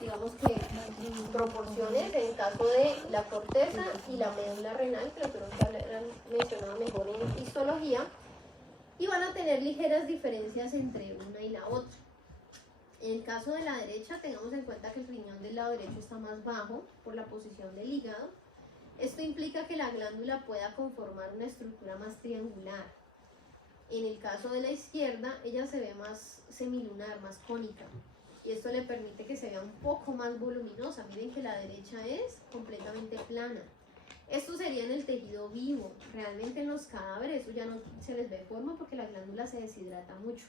digamos que proporciones en caso de la corteza y la médula renal, que lo creo que habrán mencionado mejor en histología, y van a tener ligeras diferencias entre una y la otra. En el caso de la derecha, tengamos en cuenta que el riñón del lado derecho está más bajo por la posición del hígado. Esto implica que la glándula pueda conformar una estructura más triangular. En el caso de la izquierda, ella se ve más semilunar, más cónica. Y esto le permite que se vea un poco más voluminosa. Miren que la derecha es completamente plana. Esto sería en el tejido vivo. Realmente en los cadáveres eso ya no se les ve forma porque la glándula se deshidrata mucho.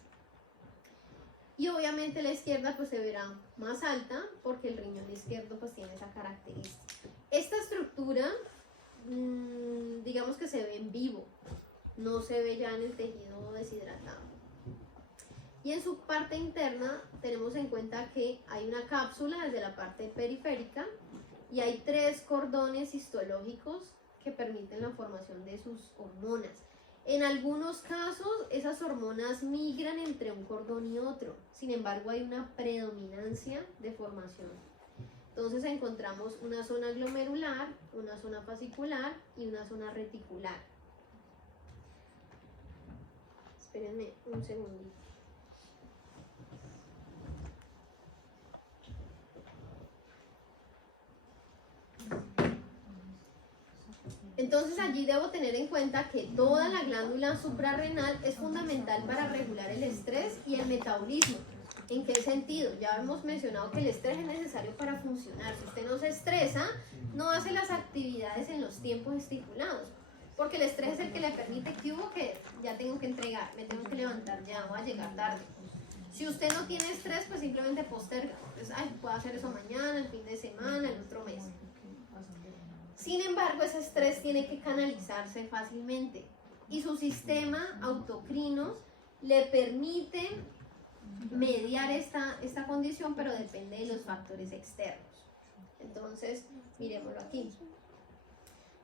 Y obviamente la izquierda pues se verá más alta porque el riñón izquierdo pues tiene esa característica. Esta estructura, digamos que se ve en vivo, no se ve ya en el tejido deshidratado. Y en su parte interna tenemos en cuenta que hay una cápsula desde la parte periférica y hay 3 cordones histológicos que permiten la formación de sus hormonas. En algunos casos esas hormonas migran entre un cordón y otro, sin embargo hay una predominancia de formación. Entonces encontramos una zona glomerular, una zona fascicular y una zona reticular. Espérenme un segundito. Entonces allí debo tener en cuenta que toda la glándula suprarrenal es fundamental para regular el estrés y el metabolismo. ¿En qué sentido? Ya hemos mencionado que el estrés es necesario para funcionar. Si usted no se estresa, no hace las actividades en los tiempos estipulados, porque el estrés es el que le permite que ya tengo que entregar, me tengo que levantar ya, voy a llegar tarde. Si usted no tiene estrés, pues simplemente posterga. Pues, puedo hacer eso mañana, el fin de semana, el otro mes. Sin embargo, ese estrés tiene que canalizarse fácilmente y su sistema autocrino le permite mediar esta condición, pero depende de los factores externos. Entonces, miremoslo aquí.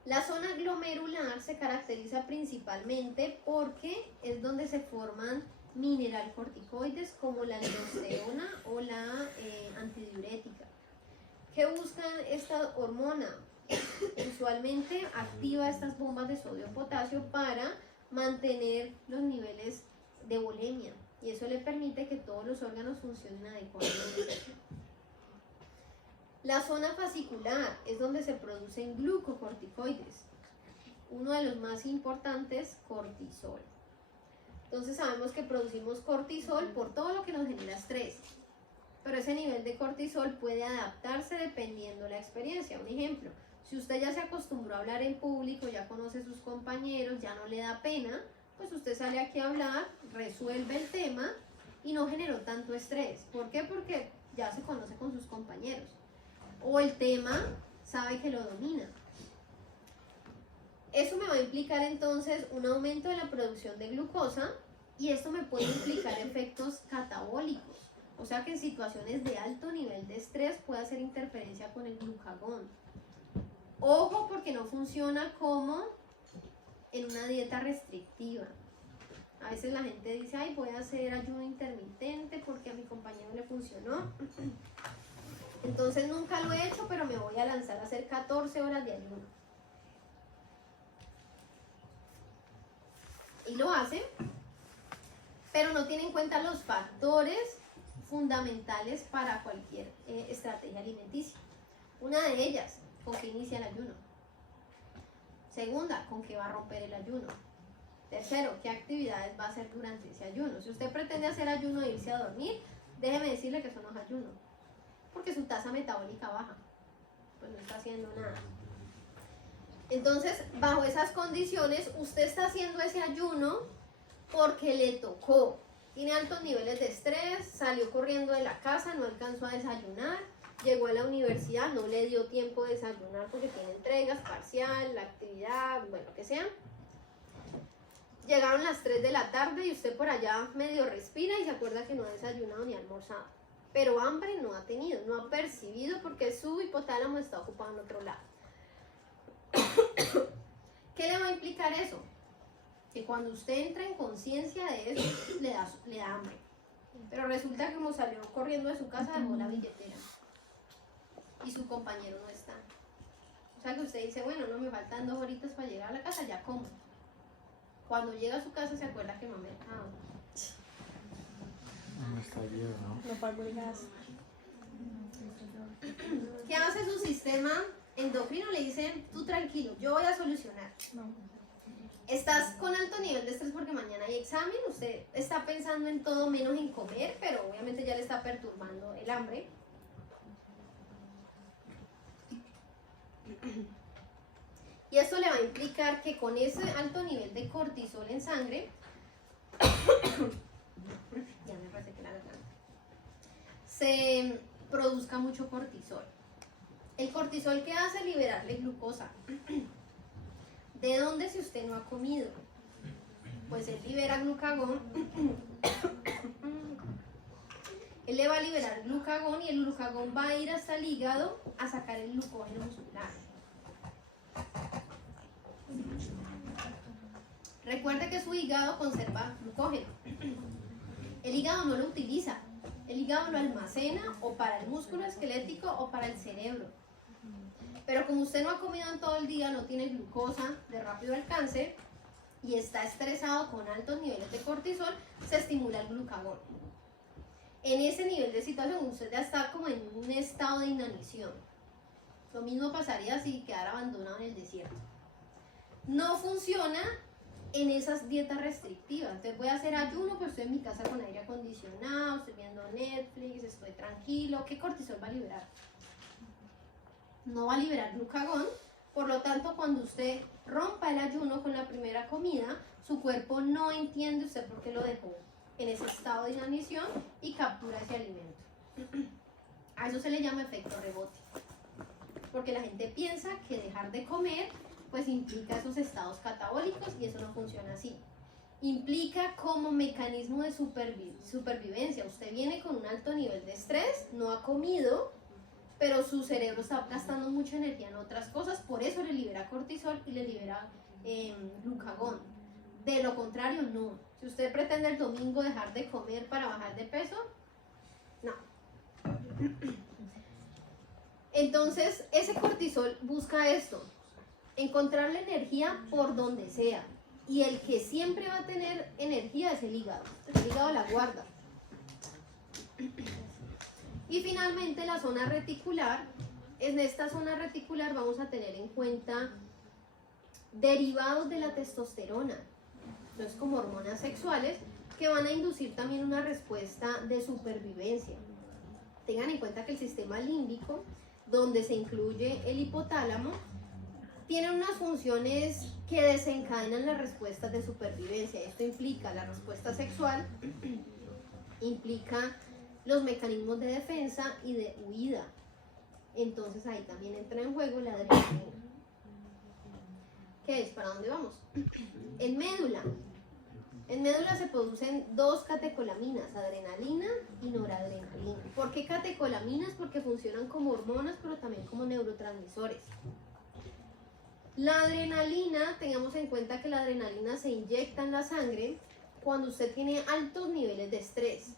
La zona glomerular se caracteriza principalmente porque es donde se forman mineralcorticoides como la aldosterona o la antidiurética. ¿Qué buscan esta hormona? Usualmente activa estas bombas de sodio-potasio para mantener los niveles de volemia y eso le permite que todos los órganos funcionen adecuadamente. La zona fascicular es donde se producen glucocorticoides, uno de los más importantes, cortisol. Entonces sabemos que producimos cortisol por todo lo que nos genera estrés, pero ese nivel de cortisol puede adaptarse dependiendo de la experiencia. Un ejemplo, si usted ya se acostumbró a hablar en público, ya conoce a sus compañeros, ya no le da pena, pues usted sale aquí a hablar, resuelve el tema y no generó tanto estrés. ¿Por qué? Porque ya se conoce con sus compañeros. O el tema sabe que lo domina. Eso me va a implicar entonces un aumento de la producción de glucosa y esto me puede implicar efectos catabólicos. O sea que en situaciones de alto nivel de estrés puede hacer interferencia con el glucagón. Ojo porque no funciona como en una dieta restrictiva. A veces la gente dice, ay, voy a hacer ayuno intermitente porque a mi compañero le funcionó. Entonces nunca lo he hecho, pero me voy a lanzar a hacer 14 horas de ayuno. Y lo hacen, pero no tienen en cuenta los factores fundamentales para cualquier estrategia alimenticia. Una de ellas, ¿con qué inicia el ayuno? Segunda, ¿con qué va a romper el ayuno? Tercero, ¿qué actividades va a hacer durante ese ayuno? Si usted pretende hacer ayuno e irse a dormir, déjeme decirle que eso no es ayuno, porque su tasa metabólica baja, pues no está haciendo nada. Entonces, bajo esas condiciones, usted está haciendo ese ayuno porque le tocó. Tiene altos niveles de estrés, salió corriendo de la casa, no alcanzó a desayunar, llegó a la universidad, no le dio tiempo de desayunar porque tiene entregas, parcial, la actividad, bueno, lo que sea. Llegaron las 3 de la tarde y usted por allá medio respira y se acuerda que no ha desayunado ni almorzado. Pero hambre no ha tenido, no ha percibido porque su hipotálamo está ocupado en otro lado. ¿Qué le va a implicar eso? Que cuando usted entra en conciencia de eso, le da hambre. Pero resulta que como salió corriendo de su casa, dejó la billetera. Y su compañero no está. O sea que usted dice, bueno, no me faltan 2 horitas para llegar a la casa, ya como. Cuando llega a su casa se acuerda que no me dejaba. No está bien, ¿no? No pago el gas. ¿Qué hace su sistema endocrino? Le dicen, tú tranquilo, yo voy a solucionar. No. Estás con alto nivel de estrés porque mañana hay examen, usted está pensando en todo menos en comer, pero obviamente ya le está perturbando el hambre. Y esto le va a implicar que con ese alto nivel de cortisol en sangre, ya me resequé la garganta, se produzca mucho cortisol. El cortisol, ¿qué hace? Liberarle glucosa. ¿De dónde si usted no ha comido? Pues él libera glucagón. Él le va a liberar glucagón y el glucagón va a ir hasta el hígado a sacar el glucógeno muscular. Recuerde que su hígado conserva glucógeno. El hígado no lo utiliza. El hígado lo almacena o para el músculo esquelético o para el cerebro. Pero como usted no ha comido en todo el día, no tiene glucosa de rápido alcance y está estresado con altos niveles de cortisol, se estimula el glucagón. En ese nivel de situación usted ya está como en un estado de inanición. Lo mismo pasaría si quedara abandonado en el desierto. No funciona en esas dietas restrictivas. Entonces voy a hacer ayuno, pero estoy en mi casa con aire acondicionado, estoy viendo Netflix, estoy tranquilo. ¿Qué cortisol va a liberar? No va a liberar glucagón. Por lo tanto, cuando usted rompa el ayuno con la primera comida, su cuerpo no entiende usted por qué lo dejó en ese estado de inanición y captura ese alimento. A eso se le llama efecto rebote. Porque la gente piensa que dejar de comer pues implica esos estados catabólicos y eso no funciona así. Implica como mecanismo de supervivencia. Usted viene con un alto nivel de estrés, no ha comido, pero su cerebro está gastando mucha energía en otras cosas, por eso le libera cortisol y le libera glucagón. De lo contrario, no. Si usted pretende el domingo dejar de comer para bajar de peso, no. Entonces, ese cortisol busca esto, encontrar la energía por donde sea. Y el que siempre va a tener energía es el hígado. El hígado la guarda. Y finalmente la zona reticular. En esta zona reticular vamos a tener en cuenta derivados de la testosterona. Entonces, como hormonas sexuales que van a inducir también una respuesta de supervivencia. Tengan en cuenta que el sistema límbico, donde se incluye el hipotálamo, tiene unas funciones que desencadenan las respuestas de supervivencia. Esto implica la respuesta sexual, implica los mecanismos de defensa y de huida. Entonces ahí también entra en juego la adrenalina. ¿Qué es? ¿Para dónde vamos? En médula. En médula se producen 2 catecolaminas, adrenalina y noradrenalina. ¿Por qué catecolaminas? Porque funcionan como hormonas, pero también como neurotransmisores. La adrenalina, tengamos en cuenta que la adrenalina se inyecta en la sangre cuando usted tiene altos niveles de estrés.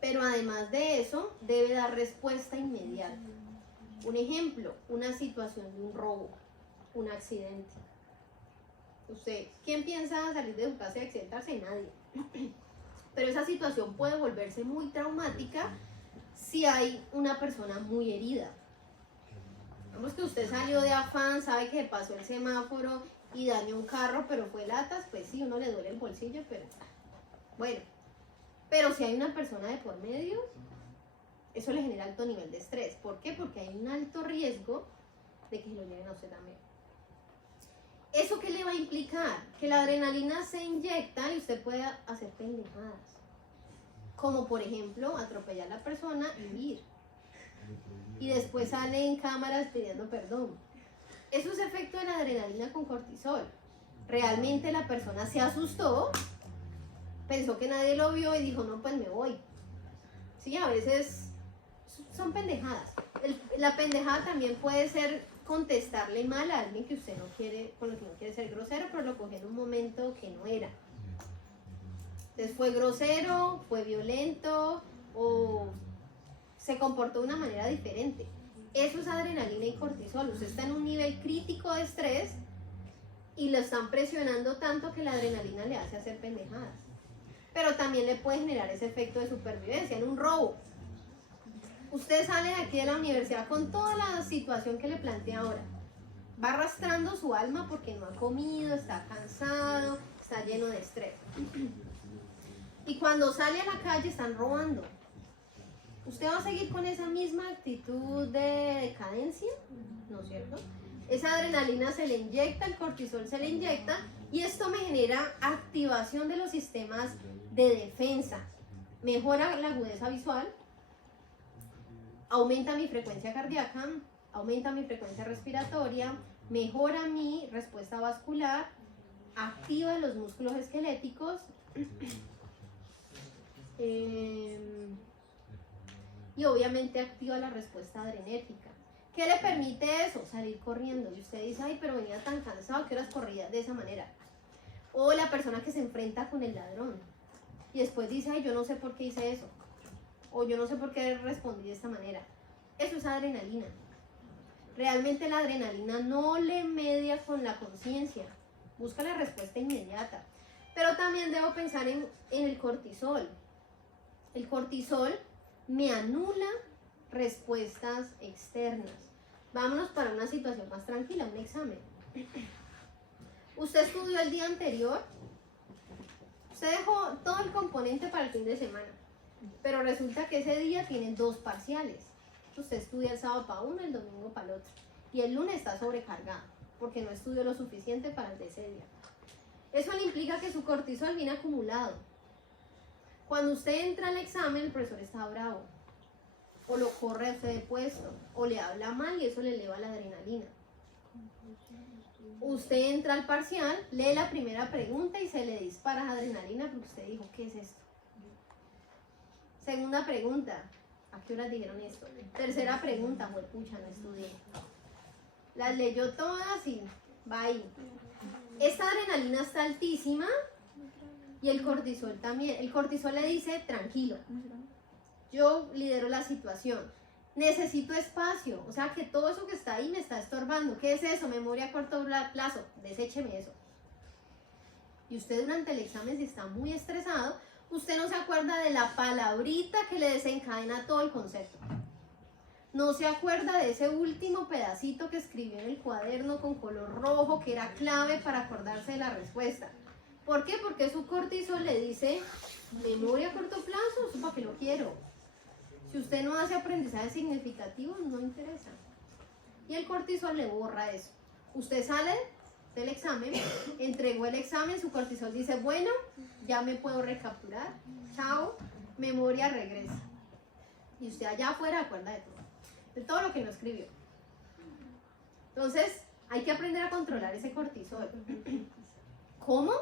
Pero además de eso, debe dar respuesta inmediata. Un ejemplo, una situación de un robo, un accidente. Usted, ¿quién piensa salir de su casa y accidentarse? Nadie. Pero esa situación puede volverse muy traumática si hay una persona muy herida. Vamos que usted salió de afán, sabe que pasó el semáforo y dañó un carro, pero fue latas, pues sí, uno le duele el bolsillo, pero bueno. Pero si hay una persona de por medio, eso le genera alto nivel de estrés. ¿Por qué? Porque hay un alto riesgo de que se lo lleven a usted también. ¿Eso qué le va a implicar? Que la adrenalina se inyecta y usted puede hacer pendejadas. Como por ejemplo, atropellar a la persona y huir. Y después sale en cámaras pidiendo perdón. Eso es efecto de la adrenalina con cortisol. Realmente la persona se asustó, pensó que nadie lo vio y dijo, no, pues me voy. Sí, a veces son pendejadas. La pendejada también puede ser contestarle mal a alguien que usted no quiere, con el que no quiere ser grosero, pero lo cogió en un momento que no era. Entonces fue grosero, fue violento o se comportó de una manera diferente. Eso es adrenalina y cortisol. Usted está en un nivel crítico de estrés y lo están presionando tanto que la adrenalina le hace hacer pendejadas. Pero también le puede generar ese efecto de supervivencia en un robo. Usted sale de aquí de la universidad con toda la situación que le plantea ahora. Va arrastrando su alma porque no ha comido, está cansado, está lleno de estrés. Y cuando sale a la calle están robando. ¿Usted va a seguir con esa misma actitud de decadencia? ¿No es cierto? Esa adrenalina se le inyecta, el cortisol se le inyecta y esto me genera activación de los sistemas de defensa. Mejora la agudeza visual, aumenta mi frecuencia cardíaca, aumenta mi frecuencia respiratoria, mejora mi respuesta vascular, activa los músculos esqueléticos y obviamente activa la respuesta adrenérgica. ¿Qué le permite eso? Salir corriendo. Y usted dice, ay, pero venía tan cansado, ¿qué horas corría de esa manera? O la persona que se enfrenta con el ladrón y después dice, ay, yo no sé por qué hice eso, o yo no sé por qué respondí de esta manera. Eso es adrenalina. Realmente la adrenalina no le media con la conciencia, busca la respuesta inmediata. Pero también debo pensar en el cortisol. El cortisol me anula respuestas externas. Vámonos para una situación más tranquila, un examen. Usted estudió el día anterior, usted dejó todo el componente para el fin de semana, pero resulta que ese día tienen 2 parciales. Usted estudia el sábado para uno, el domingo para el otro, y el lunes está sobrecargado porque no estudió lo suficiente para el de ese día. Eso le implica que su cortisol viene acumulado. Cuando usted entra al examen, el profesor está bravo, o lo corre a usted de puesto, o le habla mal y eso le eleva la adrenalina. Usted entra al parcial, lee la primera pregunta y se le dispara adrenalina porque usted dijo, ¿qué es esto? Segunda pregunta, ¿a qué horas dijeron esto? Tercera pregunta, pucha, no estudié. Las leyó todas y va ahí. Esta adrenalina está altísima y el cortisol también. El cortisol le dice, tranquilo, yo lidero la situación. Necesito espacio, o sea que todo eso que está ahí me está estorbando. ¿Qué es eso? Memoria a corto plazo, desécheme eso. Y usted durante el examen, si está muy estresado, usted no se acuerda de la palabrita que le desencadena todo el concepto. No se acuerda de ese último pedacito que escribió en el cuaderno con color rojo que era clave para acordarse de la respuesta. ¿Por qué? Porque su cortisol le dice, memoria a corto plazo, ¿eso para qué lo quiero? Si usted no hace aprendizaje significativo, no interesa. Y el cortisol le borra eso. Usted sale del examen, entregó el examen, su cortisol dice, bueno, ya me puedo recapturar, chao, memoria regresa. Y usted allá afuera acuerda de todo lo que no escribió. Entonces, hay que aprender a controlar ese cortisol. ¿Cómo?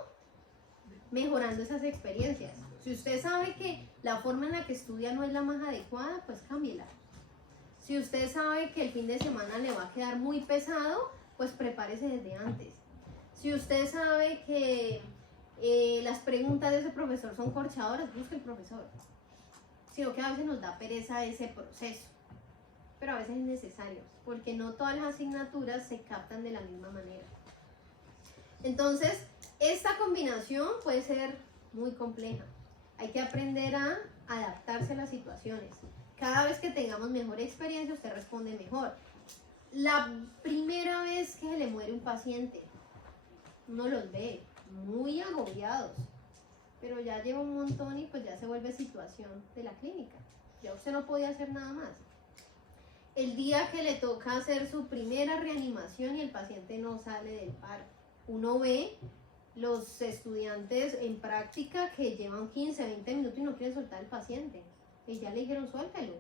Mejorando esas experiencias. Si usted sabe que la forma en la que estudia no es la más adecuada, pues cámbiela. Si usted sabe que el fin de semana le va a quedar muy pesado, pues prepárese desde antes. Si usted sabe que las preguntas de ese profesor son corchadoras, busque el profesor. Sino que a veces nos da pereza ese proceso, pero a veces es necesario, porque no todas las asignaturas se captan de la misma manera. Entonces, esta combinación puede ser muy compleja. Hay que aprender a adaptarse a las situaciones. Cada vez que tengamos mejor experiencia, usted responde mejor. La primera vez que se le muere un paciente, uno los ve muy agobiados, pero ya lleva un montón y pues ya se vuelve situación de la clínica. Ya usted no podía hacer nada más. El día que le toca hacer su primera reanimación y el paciente no sale del paro, uno ve los estudiantes en práctica que llevan 15, 20 minutos y no quieren soltar al paciente. Y ya le dijeron, suéltalo.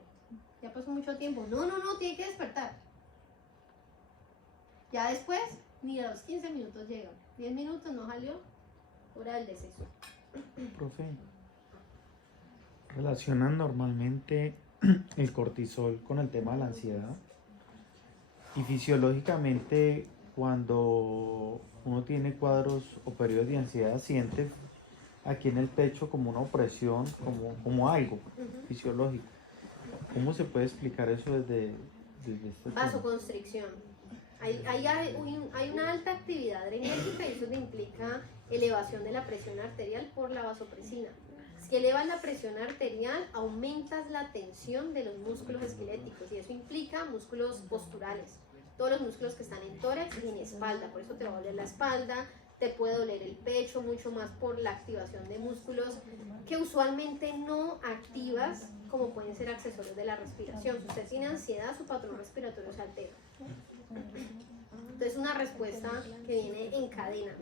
Ya pasó mucho tiempo. No, tiene que despertar. Ya después, ni a los 15 minutos llegan. 10 minutos no salió, hora del deceso. Profe, relacionan normalmente el cortisol con el tema de la ansiedad y fisiológicamente cuando uno tiene cuadros o periodos de ansiedad siente aquí en el pecho como una opresión, como algo fisiológico. ¿Cómo se puede explicar eso desde este tema? Vasoconstricción. Hay una alta actividad adrenérgica y eso te implica elevación de la presión arterial por la vasopresina. Si elevas la presión arterial, aumentas la tensión de los músculos esqueléticos y eso implica músculos posturales. Todos los músculos que están en tórax y en espalda, por eso te va a doler la espalda, te puede doler el pecho, mucho más por la activación de músculos que usualmente no activas, como pueden ser accesorios de la respiración. Si usted tiene ansiedad, su patrón respiratorio se altera. Entonces, una respuesta que viene en cadena.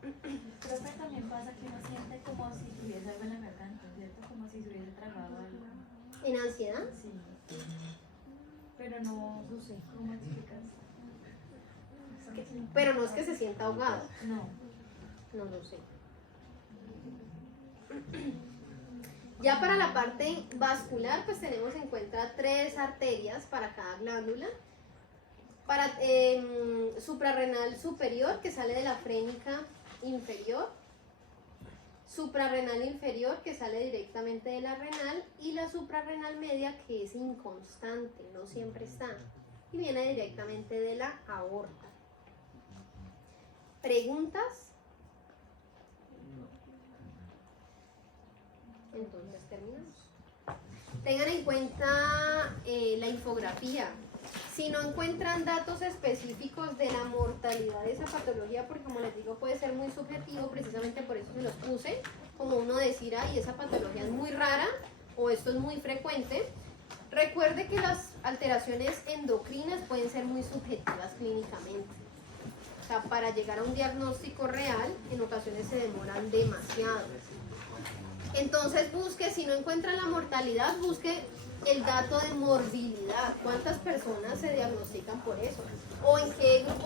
Creo que también pasa que uno siente como si tuviese algo en la garganta, ¿cierto? Como si se hubiese tragado algo. ¿En ansiedad? Sí. Pero no sé cómo explicas. Pero no es que se sienta ahogado. No. No lo sé. Ya para la parte vascular, pues tenemos en cuenta 3 arterias para cada glándula. Para suprarrenal superior, que sale de la frénica inferior. Suprarrenal inferior, que sale directamente de la renal. Y la suprarrenal media, que es inconstante, no siempre está. Y viene directamente de la aorta. ¿Preguntas? Entonces terminamos. Tengan en cuenta la infografía. Si no encuentran datos específicos de la mortalidad de esa patología, porque como les digo puede ser muy subjetivo, precisamente por eso se los puse, como uno decir, ay, esa patología es muy rara o esto es muy frecuente. Recuerde que las alteraciones endocrinas pueden ser muy subjetivas clínicamente. O sea, para llegar a un diagnóstico real, en ocasiones se demoran demasiado. Entonces busque, si no encuentra la mortalidad, busque el dato de morbilidad. ¿Cuántas personas se diagnostican por eso? ¿O en qué grupo